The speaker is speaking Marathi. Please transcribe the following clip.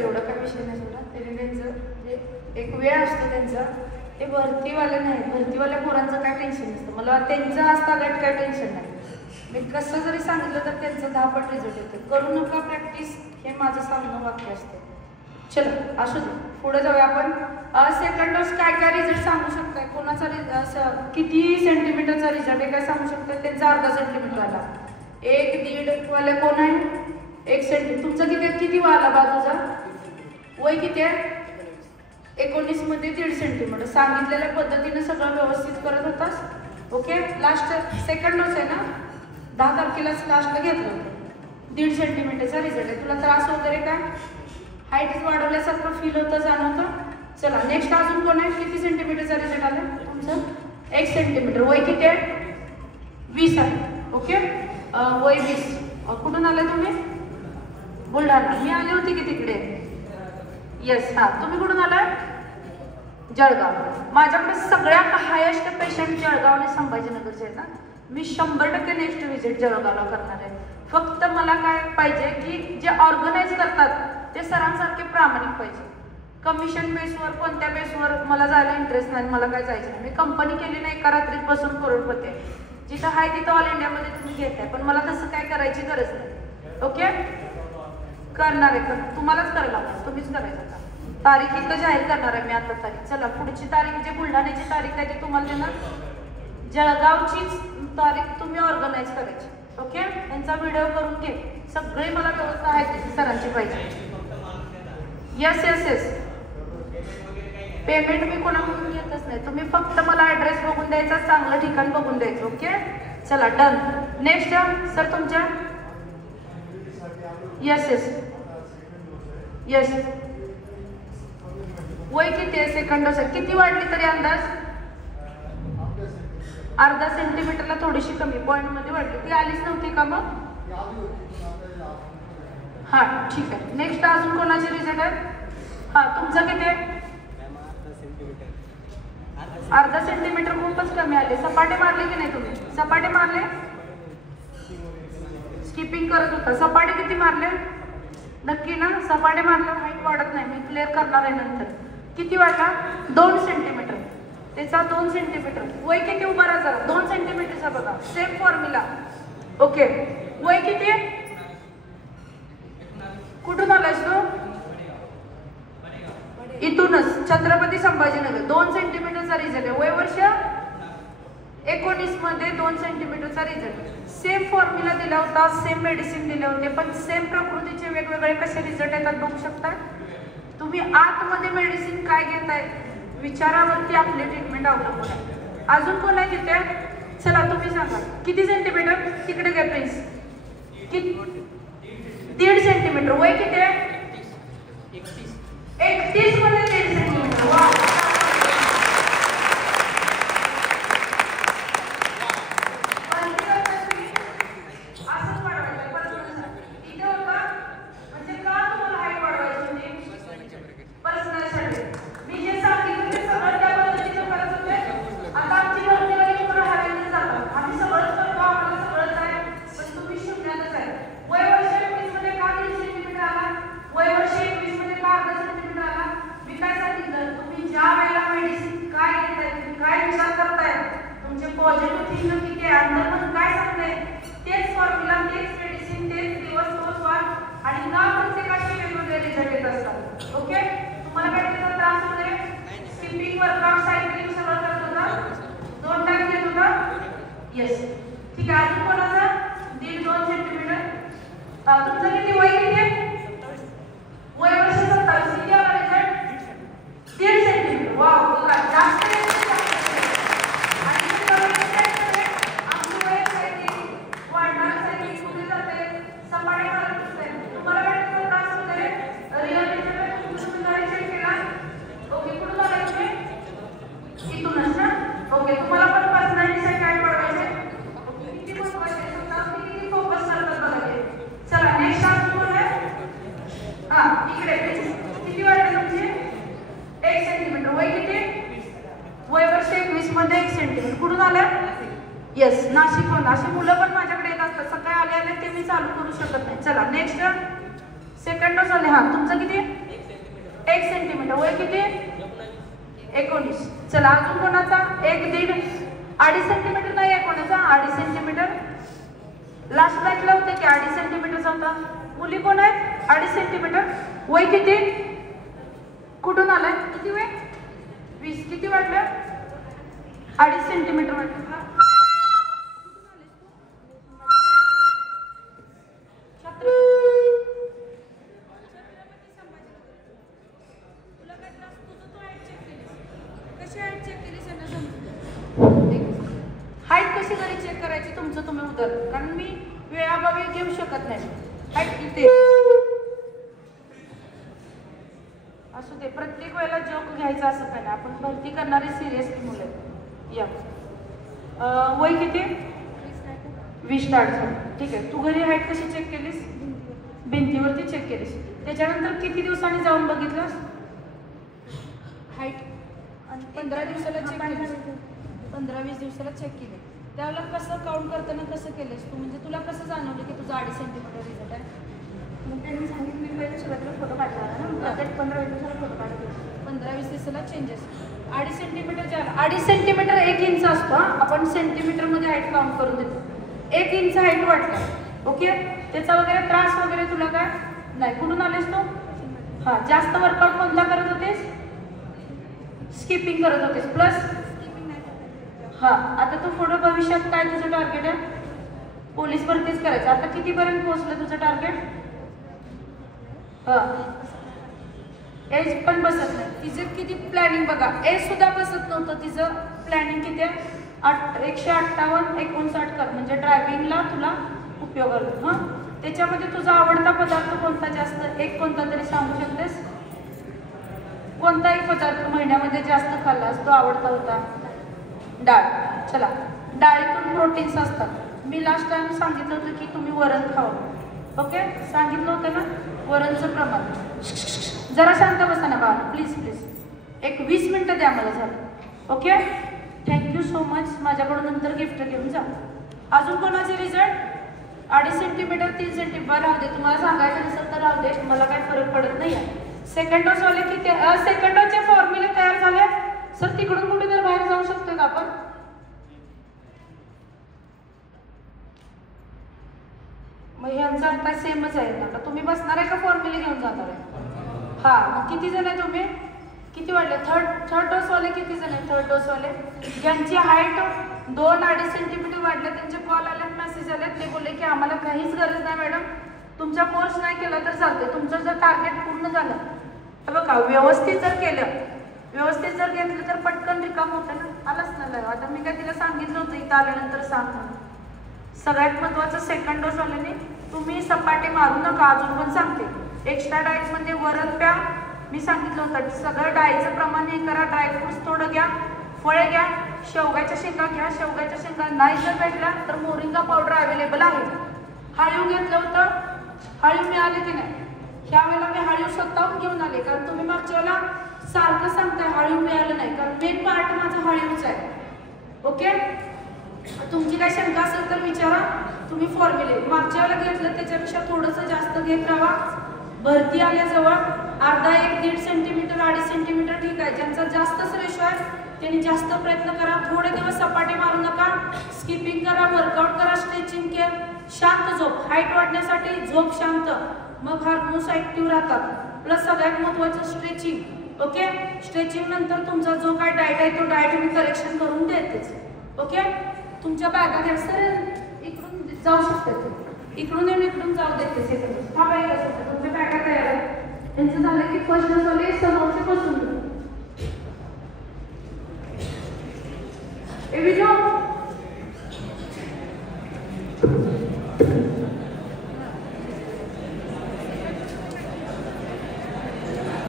एवढा काय विषय नाही सोडा. तरी त्यांचं म्हणजे एक वेळ असतो त्यांचा. ते भरतीवाले नाही, भरतीवाल्या पोरांचं काय टेन्शन नसतं. मला त्यांचं असता गट काय टेन्शन नाही. मी कसं जरी सांगितलं तर त्यांचं 10 पट रिझल्ट येतं. करू नका प्रॅक्टिस, हे माझं सांगणं वाक्य असतं. चलो असू दे, पुढे जाऊया आपण. सेकंड डोस काय काय रिझल्ट सांगू शकताय? कोणाचा किती सेंटीमीटरचा रिझल्ट आहे काय सांगू शकताय? त्यांचा अर्धा सेंटीमीटर आला. 1-1.5 वाले कोण आहे? 1 सेंटीमीटर. तुमचा किती वाला बाजूचा? वय किती आहे? 19 मध्ये 1.5 सेंटीमीटर. सांगितलेल्या पद्धतीने सगळं व्यवस्थित करत होतास. ओके. लास्ट सेकंड डोस आहे ना, 10 तारखेलाच लास्ट घेतलं होतं. 1.5 सेंटीमीटरचा रिझल्ट आहे. तुला त्रास वगैरे काय? हाईट वाढवल्यासारखं फील होतं, जाणवतं? चला नेक्स्ट अजून कोण आहे? किती सेंटीमीटरचा रिझल्ट आला तुमचं? 1 सेंटीमीटर. वय किती आहे? 20 आहे. ओके. वय 20. कुठून आलाय तुम्ही? बुलढाणा. मी आले होते की तिकडे. येस. हां, तुम्ही कुठून आलाय? जळगाव. माझ्याकडे सगळ्यात हायेस्ट पेशंट जळगाव आणि संभाजीनगरचे आहेत ना. मी 100% नेक्स्ट व्हिजिट जळगावला करणार आहे. फक्त मला काय पाहिजे की जे ऑर्गनाईज करतात ते सरांसारखे प्रामाणिक पाहिजे. कमिशन बेसवर कोणत्या बेसवर मला जायला इंटरेस्ट नाही, मला काय जायचं नाही. मी कंपनी केली नाही एका रात्रीत बसून करोडपती आहे. जिथं आहे तिथं ऑल इंडियामध्ये तुम्ही घेताय, पण मला तसं काय करायची गरज नाही. ओके. करणार आहे, तुम्हालाच करायला लागणार, तुम्हीच करायचं. तारीख इथं जाहीर करणार आहे मी आता तारीख. चला पुढची तारीख जी बुलढाण्याची तारीख आहे ती तुम्हाला देणार. जळगावचीच तारीख तुम्ही ऑर्गनाईज करायची. ओके. त्यांचा व्हिडिओ करून घे. सगळी मला व्यवस्था आहे तिथे सरांची पाहिजे. Yes yes yes. पेमेंट मी कोणाकडून घेतच नाही. तुम्ही फक्त मला ऍड्रेस बघून द्यायचा, चांगलं ठिकाण बघून द्यायचं. ओके. चला डन. नेक्स्ट सर तुमच्या. Yes yes yes. वय किती आहे? सेकंड डोस किती वाढली तरी अंदाज? अर्धा सेंटीमीटरला थोडीशी कमी पॉइंट मध्ये वाढली. ती आलीच नव्हती का मग? हा ठीक आहे. नेक्स्ट अजून कोणाचे रिझल्ट आहे? हा तुमचं किती आहे? अर्धा सेंटीमीटर खूपच कमी आले. सपाटे मारले की नाही तुम्ही? सपाटे मारले? स्किपिंग करत होता. सपाटे किती मारले? नक्की ना? सपाटे मारल्यावर हाईट वाढत नाही. मी क्लिअर करणार आहे नंतर. किती वाढला? 2 सेंटीमीटर. त्याचा 2 सेंटीमीटर. वय किती उभा राहा? 2 सेंटीमीटरचा बघा. Same formula. ओके. वय किती? कुठून आलास तू? इथूनच छत्रपती संभाजीनगर. 2 सेंटीमीटरचा रिझल्ट आहे. वय वर्ष 19 मध्ये 2 सेंटीमीटरचा रिझल्ट. सेम फॉर्म्युला दिला होता, सेम मेडिसिन दिले होते, पण सेम प्रकृतीचे वेगवेगळे कसे रिझल्ट येतात बघू शकता. तुम्ही आतमध्ये मेडिसिन काय घेताय विचारावरती आपली ट्रीटमेंट अवलंबून आहे. अजून कोण आहे तिथे? चला तुम्ही सांगा. किती सेंटीमीटर? तिकडे घ्या प्लीज. 1.5 सेंटीमीटर. वय किती आहे? 31 मध्ये 1.5 सेंटीमीटर. वा. पॉझिटिव्ह थिंकिंग किती आहे अंदर पण काय सांगते तेच फॉर्म्युला, तेच मेडिसिन, तेच दिवस तोच वार आणि ना प्रत्येकाचे वेगवेगळे रिझल्ट येत असतात. ओके. तुम्हाला काय त्याचा त्रास होते? स्किपिंग, वर्कआउट, सायकलिंग सगळं करत होता? 2 टाइम घेत होता? येस. ठीक आहे. अजून कोणाचा? 1.5-2 सेंटीमीटर. तुमचं किती वय किती आहे? वय वर्ष 27. किती आला रिझल्ट? 1.5 सेंटीमीटर. वाव. बघा जास्त येस. नाशिक पण. अशी मुलं पण माझ्याकडे येत असतात. सकाळी आले ते मी चालू करू शकत नाही. चला नेक्स्ट. सेकंड डोस आले. हा तुमचं किती? 1 सेंटीमीटर. वय किती? 19. चला अजून कोणाचा? 1, 1.5, 2.5 सेंटीमीटर नाही आहे कोणाचा? 2.5 सेंटीमीटर. लास्ट बॅचला होते की 2.5 सेंटीमीटरचा होता. मुली कोण आहेत? 2.5 सेंटीमीटर. वय किती? कुठून आलाय? किती वय? 20. किती वाढलं? 2.5 सेंटीमीटर वाढलं. हाईट कशी घरी चेक करायची तुमचं तुम्ही उदर, कारण मी वेळाभावी घेऊ शकत नाही. हाईट इथे असू दे. प्रत्येक वेळेला जोक घ्यायचा असं काय नाही. आपण भरती करणारी सिरियसली मुलं. या वय किती? 20 स्टार्ट झालं. ठीक आहे. तू घरी हाईट कशी चेक केलीस? भिंतीवरती चेक केलीस. त्याच्यानंतर किती दिवसांनी जाऊन बघितलंस हाईट? आणि 15 दिवसाला चेक केलीस? 15-20 दिवसाला चेक केले. त्यावेळेला कसं काउंट करताना कसं केलंस तू? म्हणजे तुला कसं जाणवलं की तुझा 2.5 सेंटीमीटर रिझल्ट आहे? मग त्यांनी सांगितलं मी पहिल्या सुरुवातीला फोटो काढला ना, त्यात 15-20 दिवसाला फोटो काढला. 15-20 दिवसाला चेंजेस. 2.5 सेंटीमीटर जे आहे, 2.5 सेंटीमीटर 1 इंच असतो. आपण सेंटीमीटरमध्ये हाईट काउंट करून देतो. 1 इंच हाईट वाटलं. ओके. त्याचा वगैरे त्रास वगैरे तुला काय नाही. कुठून आलेस तू? हां. जास्त वर्कआउट कोणता करत होतेस? स्किपिंग करत होतेस. प्लस हां. आता तू पुढे भविष्यात काय तुझं टार्गेट आहे? पोलीस भरतीच करायचं. आता कितीपर्यंत पोहोचलं तुझं टार्गेट? हां. एज पण बसत नाही. तिचं किती प्लॅनिंग बघा. एज सुद्धा बसत नव्हतं. तिचं प्लॅनिंग किती आहे? 158, 59 कर. म्हणजे ड्रायव्हिंगला तुला उपयोग आला. हां. त्याच्यामध्ये तुझा आवडता पदार्थ कोणता जास्त? एक कोणता तरी सांगू शकतेस? कोणताही पदार्थ महिन्यामध्ये जास्त खाल्लास तो आवडता होता? डाळ. चला, डाळीतून प्रोटीन्स असतात. मी लास्ट टाइम सांगितलं होतं की तुम्ही वरण खावं. ओके. सांगितलं होतं ना वरणचं प्रमाण. जरा शांत बसा ना बाळा, प्लीज प्लीज. एक 20 मिनटं द्या मला. झालं. ओके. Thank you so much. माझ्याकडून नंतर गिफ्ट घेऊन जा. अजून कोणाचे रिझल्ट? 2.5 centimetre, 3 centimetre. राहू दे. तुम्हाला सांगायचं नसेल तर राहू दे. मला काही फरक पडत नाही आहे. सेकंड डोसवाले किती? सेकंड डोसचे फॉर्म्युले तयार झाले. सर तिकडून कुठे तर बाहेर जाऊ शकतो का आपण? मग ह्यांचा आता सेमच आहे ना. तुम्ही बसणार आहे का फॉर्म्युले घेऊन जाणार आहे? हां. मग किती जण आहे तुम्ही? किती वाढले? थर्ड डोसवाले किती जण आहे? थर्ड डोसवाले ज्यांची हाईट 2-2.5 सेंटीमीटर वाढले त्यांचे कॉल आले, मेसेज आले. ते बोलले की आम्हाला काहीच गरज नाही मॅडम, तुमचा कोर्स नाही केला तर चालते. तुमचं जर टार्गेट पूर्ण झालं तर बघा, व्यवस्थित जर केलं, व्यवस्थित जर घेतलं तर पटकन रिकाम होतं ना. आलंच नाही. आता मी काय तिला सांगितलं होतं इथं आल्यानंतर सांग. सगळ्यात महत्त्वाचं सेकंड डोस आल्याने तुम्ही सपाटे मारू नका. अजून पण सांगते, एक्स्ट्रा डाएट म्हणजे वरण प्या. मी सांगितलं होतं सगळं डाळीचं प्रमाण हे करा. ड्रायफ्रुट्स थोडं घ्या, फळे घ्या, शेवग्याच्या शेंगा घ्या. शेवग्याच्या शेंगा नाही जर भेटल्या तर मोरिंगा पावडर अवेलेबल आहे. हळीव घेतलं होतं, हळीव मिळाले की नाही? ह्या वेळेला मी हळीव स्वतःहून घेऊन आले, कारण तुम्ही मागच्या वेळेला सारखं सांगताय हळीव मिळालं नाही, कारण मेन पार्ट माझा हळीवच आहे. ओके. तुमची काय शंका असेल तर विचारा. तुम्ही फॉर्म्युले मागच्या वेळेला घेतलं त्याच्यापेक्षा थोडंसं जास्त घेत राहा. भरती आल्याजवळ अर्धा 1-1.5 सेंटीमीटर, 2.5 सेंटीमीटर ठीक आहे. ज्यांचा जास्तच रेशो आहे त्यांनी जास्त प्रयत्न करा. थोडे दिवस सपाटे मारू नका. स्किपिंग करा, वर्कआउट करा, स्ट्रेचिंग केअर, शांत झोप. हाईट वाढण्यासाठी झोप शांत, मग हार्मोन्स ऍक्टिव्ह राहतात. प्लस सगळ्यात महत्त्वाचं स्ट्रेचिंग. ओके. स्ट्रेचिंग नंतर तुमचा जो काय डाएट आहे तो डाएट मी करेक्शन करून देतेच. ओके. तुमच्या बॅगा घ्या. सर इकडून जाऊ शकते, इकडून येऊन इकडून जाऊ देते. हा बाई तुमच्या बॅगा तयार आहे. त्यांचं झालं की फर्स्ट डोसवाले समोरचे बसून ए विजो